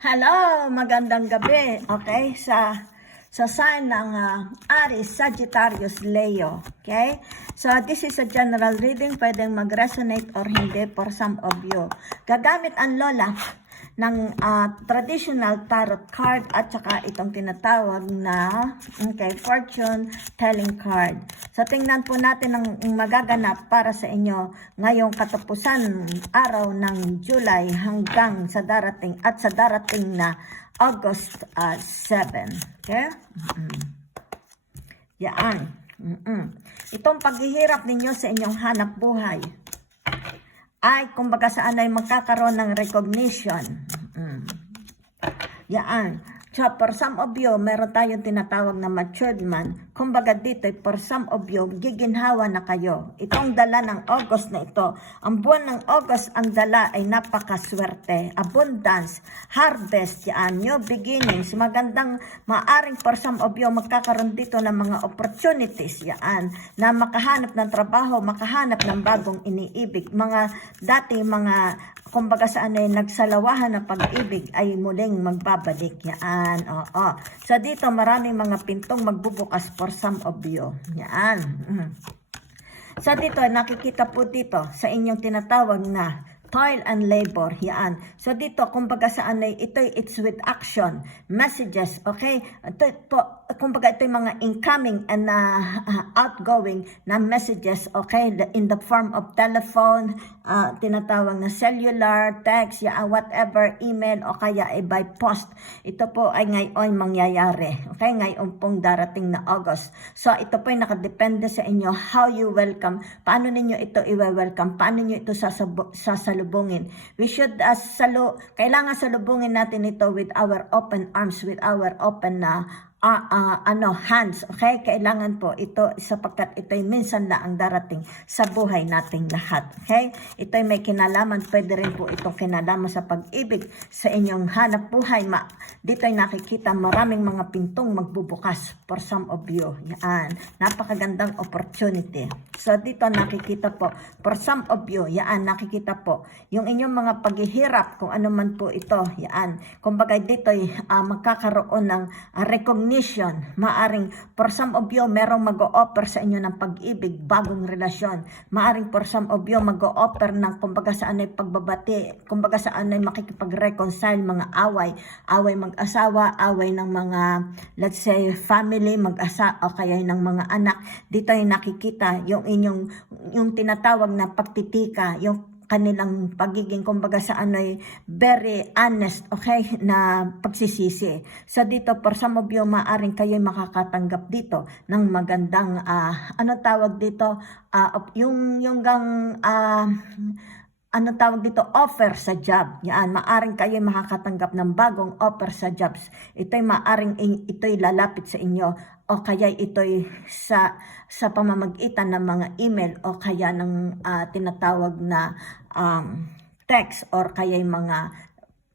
Hello, magandang gabi. Okay, sa sign ng Aries, Sagittarius, Leo. Okay? So, this is a general reading. Pwedeng mag-resonate or hindi for some of you. Gagamit ang lola ng traditional tarot card at saka itong tinatawag na fortune telling card. So, tingnan po natin ang magaganap para sa inyo ngayong katapusan araw ng July hanggang sa darating na August 7. Okay? Yan. Itong paghihirap ninyo sa inyong hanap buhay ay kumbaga saan ay magkakaroon ng recognition. Yan. So, for some of you, meron tayong tinatawag na matured man. Kumbaga dito, for some of you, giginhawa na kayo. Itong dala ng August na ito, ang buwan ng August, ang dala ay napakaswerte. Abundance, harvest, yan, new beginnings, magandang, maaring for some of you, magkakaroon dito ng mga opportunities, yan, na makahanap ng trabaho, makahanap ng bagong iniibig. Mga dating mga kumbaga saan ay nagsalawahan ng pag-ibig ay muling magbabalik. Yan, oo. So dito maraming mga pintong magbubukas for some of you. Yan. So dito nakikita po dito sa inyong tinatawag na toil and labor. Yan. So dito kumbaga saan ay it's with action, messages, okay? Ito po kumbaga ito yung mga incoming and outgoing na messages, okay, in the form of telephone, tinatawag na cellular, text, whatever, email, o kaya ay by post. Ito po ay ngayon mangyayari, okay, ngayon pong darating na August. So ito po ay nakadepende sa inyo how you welcome, paano ninyo ito i-welcome, paano niyo ito sasalubungin. We should kailangan salubungin natin ito with our open arms, with our open hands, okay? Kailangan po ito sapagkat ito'y minsan na ang darating sa buhay nating lahat, okay? Ito'y may kinalaman, pwede rin po itong kinalaman sa pag-ibig sa inyong hanap buhay. Dito'y nakikita maraming mga pintong magbubukas for some of you. Yan, napakagandang opportunity. So dito nakikita po, for some of you, yan, nakikita po, yung inyong mga paghihirap, kung ano man po ito, yan. Kumbaga dito'y magkakaroon ng recognition. Maaring for some of you, merong mag-o-offer sa inyo ng pag-ibig, bagong relasyon. Maaring for some of you, mag-o-offer ng kumbaga saan ay pagbabati, kumbaga saan ay makikipag-reconcile, mga away mag-asawa, away ng mga, let's say, family, o kaya ng mga anak. Dito ay nakikita yung tinatawag na pagtitika, yung kanilang pagiging kumbaga saan ay very honest, okay, na pagsisisi. So dito, for some of you, maaring kayo makakatanggap dito ng magandang, tawag dito, offer sa job. Yan, maaring kayo makakatanggap ng bagong offer sa jobs. Ito'y lalapit sa inyo o kaya ito'y sa pamamagitan ng mga email o kaya ng tinatawag na text or kaya mga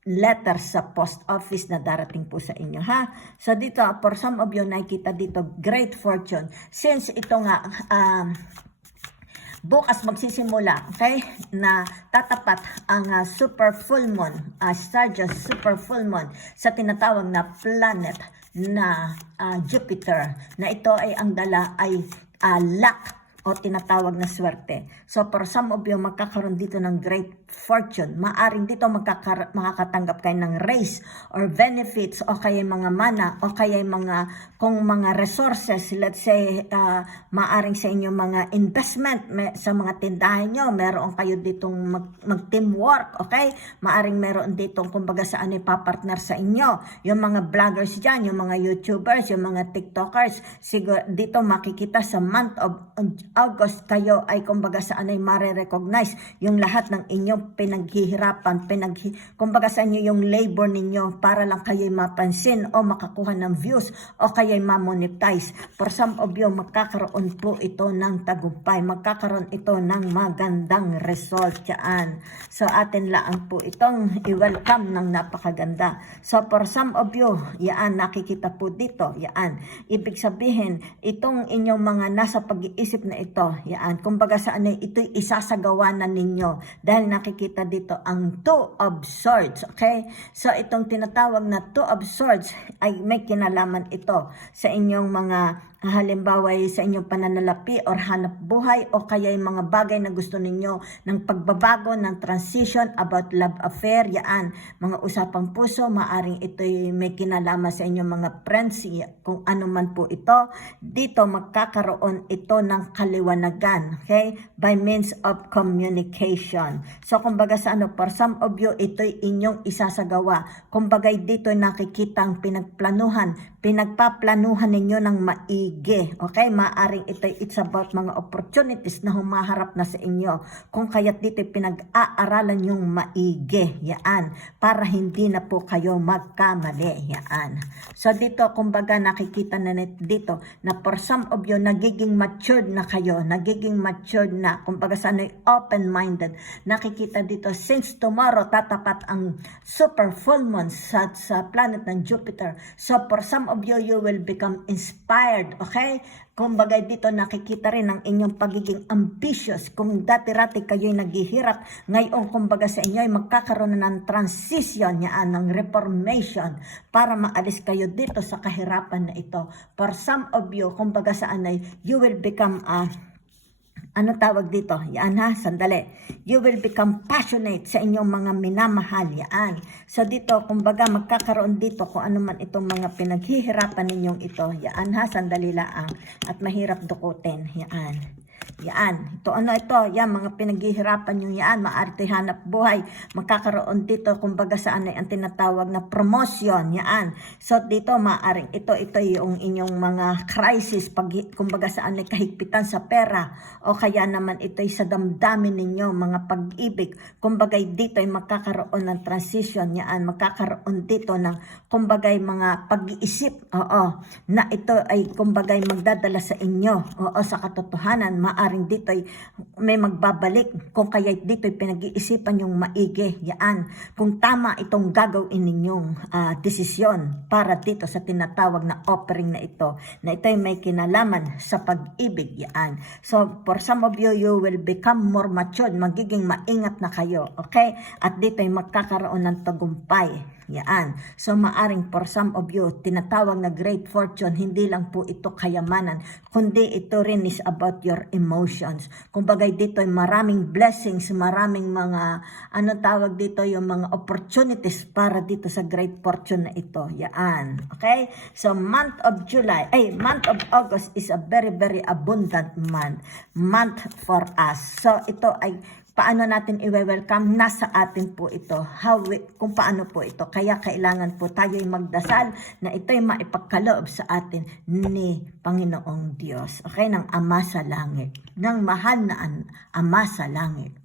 letters sa post office na darating po sa inyo, ha? So dito, for some of you, nakikita dito, great fortune. Since ito nga, bukas magsisimula, okay, na tatapat ang super full moon, Sagittarius super full moon sa tinatawag na planet na Jupiter, na ito ay ang dala ay luck o tinatawag na swerte. So for some of you, magkakaroon dito ng great fortune. Maaring dito makakatanggap kayo ng raise or benefits o kaya mga mana o kaya kung mga resources, let's say, maaring sa inyo mga investment sa mga tindahan nyo, meron kayo ditong mag-teamwork, okay? Maaring meron ditong kumbaga saan ipapartner sa inyo. Yung mga vloggers dyan, yung mga YouTubers, yung mga TikTokers, siguro dito makikita sa month of August, kayo ay kumbaga saan ay mare-recognize yung lahat ng inyong pinaghihirapan, kumbaga sa inyo yung labor ninyo para lang kayo'y mapansin o makakuha ng views o kayo'y ma-monetize. For some of you, magkakaroon po ito ng tagumpay, magkakaroon ito ng magandang result yan. So atin lang po itong i-welcome ng napakaganda. So for some of you, yan, nakikita po dito, yan. Ibig sabihin, itong inyong mga nasa pag-iisip na ito, yan, kumbaga saan ito'y isasagawa na ninyo dahil nakikita dito ang Two of Swords. Okay? So itong tinatawag na Two of Swords ay may kinalaman ito sa inyong mga halimbawa sa inyong pananalapi or hanap buhay o kaya yung mga bagay na gusto ninyo ng pagbabago, ng transition about love affair, yaan, mga usapang puso, maaring ito may kinalaman sa inyong mga friends, kung ano man po ito, dito magkakaroon ito ng kaliwanagan, okay, by means of communication. So kumbaga sa for some of you, ito'y inyong isasagawa. Kumbaga dito nakikitang pinagpaplanuhan ninyo ng maigi. Okay, maaring it's about mga opportunities na humaharap na sa inyo. Kung kaya't dito pinag-aaralan yung maigi, yaan, para hindi na po kayo magkamali, yaan. So dito, kumbaga nakikita na dito na for some of you, nagiging matured na kayo, nagiging matured na, kumbaga sana open-minded. Nakikita dito, since tomorrow, tatapat ang super full moon sa planet ng Jupiter. So for some of you, you will become inspired. Okay? Kumbaga dito nakikita rin ang inyong pagiging ambitious. Kung dati-rati kayo'y naghihirap, ngayon kumbaga sa inyo ay magkakaroon na ng transition yaan, ng reformation para maalis kayo dito sa kahirapan na ito. For some of you, kumbaga saan ay you will become ano tawag dito? Yan ha, sandali. You will become passionate sa inyong mga minamahal. Yan. So dito, kumbaga magkakaroon dito kung ano man itong mga pinaghihirapan ninyong ito. Yan ha, sandali laang. At mahirap dukutin. Yan. Yan. Ito ano ito? Yan, mga pinaghihirapan nyo yan. Maarte hanap buhay. Magkakaroon dito, kumbaga saan ay ang tinatawag na promotion. Yan. So dito, maaring ito yung inyong mga crisis. Kumbaga saan ay kahigpitan sa pera. O kaya naman ito'y sa damdamin ninyo, mga pag-ibig. Kumbaga dito ay magkakaroon ng transition. Yan. Magkakaroon dito ng kumbaga mga pag-iisip. Oo. Na ito ay kumbaga magdadala sa inyo. Oo, sa katotohanan. Maaring dito ay may magbabalik kung kaya dito ay pinag-iisipan yung maigi, yaan, kung tama itong gagawin ninyong desisyon para dito sa tinatawag na offering na ito ay may kinalaman sa pag-ibig, yaan. So for some of you, you will become more matured, magiging maingat na kayo, okay? At dito ay magkakaroon ng tagumpay. Yan. So maaring for some of you, tinatawag na great fortune, hindi lang po ito kayamanan, kundi ito rin is about your emotions. Kumbaga dito ay maraming blessings, maraming mga, ano tawag dito, yung mga opportunities para dito sa great fortune na ito. Yan. Okay? So month of August is a very, very abundant month for us. So ito ay paano natin i-welcome, nasa atin po ito, kung paano po ito. Kaya kailangan po tayo'y magdasal na ito'y maipagkaloob sa atin ni Panginoong Diyos. Okay, ng Ama sa Langit, ng mahal na Ama sa Langit.